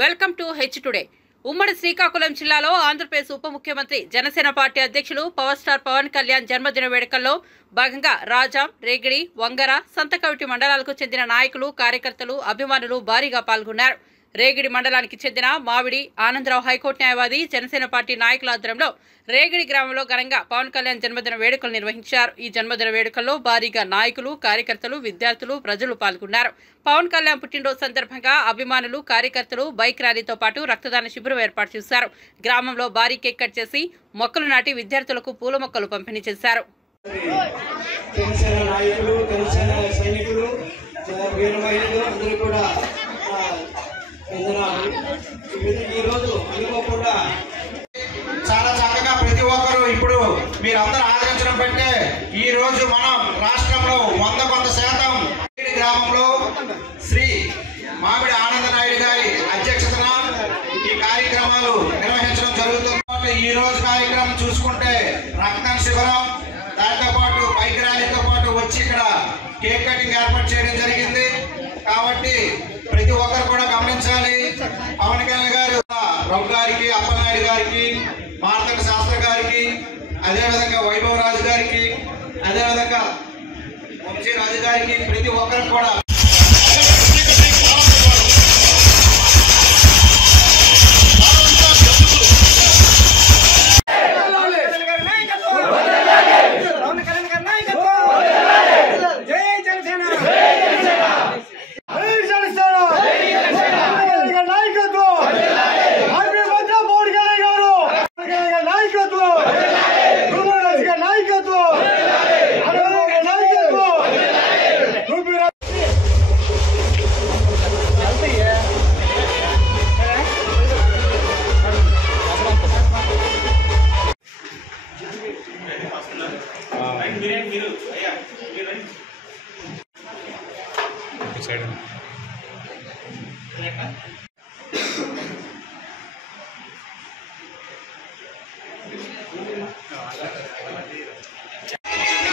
Welcome to H today. ఉమ్మడి శ్రీకాకుళం జిల్లాలో ఆంధ్రప్రదేశ్ ఉప ముఖ్యమంత్రి జనసేన పార్టీ అధ్యక్షులు పవర్ స్టార్ పవన్ కళ్యాణ్ జన్మదిన వేడుకల్లో భాగంగా రాజాం, రేగిడి, వంగర, సంతకవిటి మండలాలకు చెందిన నాయకులు, కార్యకర్తలు, అభిమానులు భారీగా పాల్గొన్నారు. రేగిడి మండలానికి చెందిన మావిడి ఆనందరావు హైకోర్టు న్యాయవాది జనసేన పార్టీ నాయకుల ఆధ్వర్యంలో రేగిడి గ్రామంలో ఘనంగా పవన్ కళ్యాణ్ జన్మదిన వేడుకలు నిర్వహించారు. ఈ జన్మదిన వేడుకల్లో భారీగా నాయకులు, కార్యకర్తలు, విద్యార్థులు, ప్రజలు పాల్గొన్నారు. పవన్ కళ్యాణ్ పుట్టినరోజు సందర్భంగా అభిమానులు, కార్యకర్తలు బైక్ ర్యాలీతో పాటు రక్తదాన శిబిరం ఏర్పాటు చేశారు. గ్రామంలో భారీ కేక్ కట్ చేసి మొక్కలు నాటి విద్యార్థులకు పూల మొక్కలు పంపిణీ చేశారు. చాలా చక్కగా ప్రతి ఒక్కరు ఇప్పుడు మీరందరూ ఆదరించడం బట్టే ఈ రోజు మనం రాష్ట్రంలో 100% గ్రామంలో శ్రీ మామిడి ఆనంద నాయుడు గారి అధ్యక్షతన ఈ కార్యక్రమాలు నిర్వహించడం జరుగుతుంది. ఈ రోజు కార్యక్రమం చూసుకుంటే రక్తదాన శిబిరం, దాంతో పాటు బైక్ ర్యాలీతో పాటు వచ్చి ఇక్కడ కేక్ కటింగ్ ఏర్పాటు చేయడం జరిగింది. కాబట్టి ప్రతి ఒక్కరు కూడా గమనించాలి. పవన్ కళ్యాణ్ గారు రఘు గారికి, అప్పలనాయుడు గారికి, మార్తక శాస్త్రి గారికి, అదేవిధంగా వైభవ రాజు గారికి, అదేవిధంగా వంశీ రాజు గారికి ప్రతి ఒక్కరికి కూడా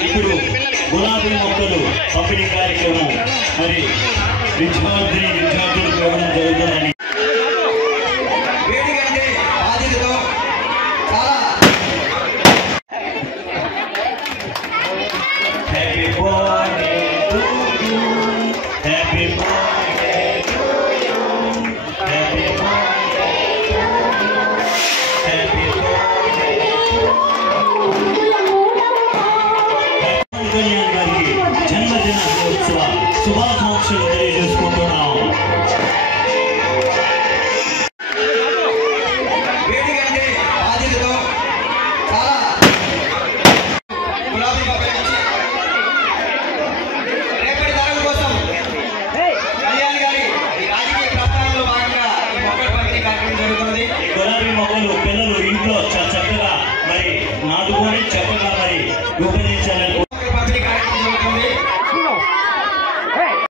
ఇప్పుడు గులాబీ మొక్కలు పంపిణీ కార్యక్రమం మరి విద్యార్థులు ఇవ్వడం జరుగుతుందని శుభాకాంక్షలు తెలియజేసుకుంటున్నాం. రేపటి తరం కోసం కళ్యాణ్ గారి రాజకీయ ప్రస్థానంలో భాగంగా ఈ మొక్కల పంపిణీ కార్యక్రమం జరుగుతుంది. గులాబీ మొక్కలు పిల్లలు ఇంట్లో చక్కగా మరి నాటుకొని చక్కగా మరి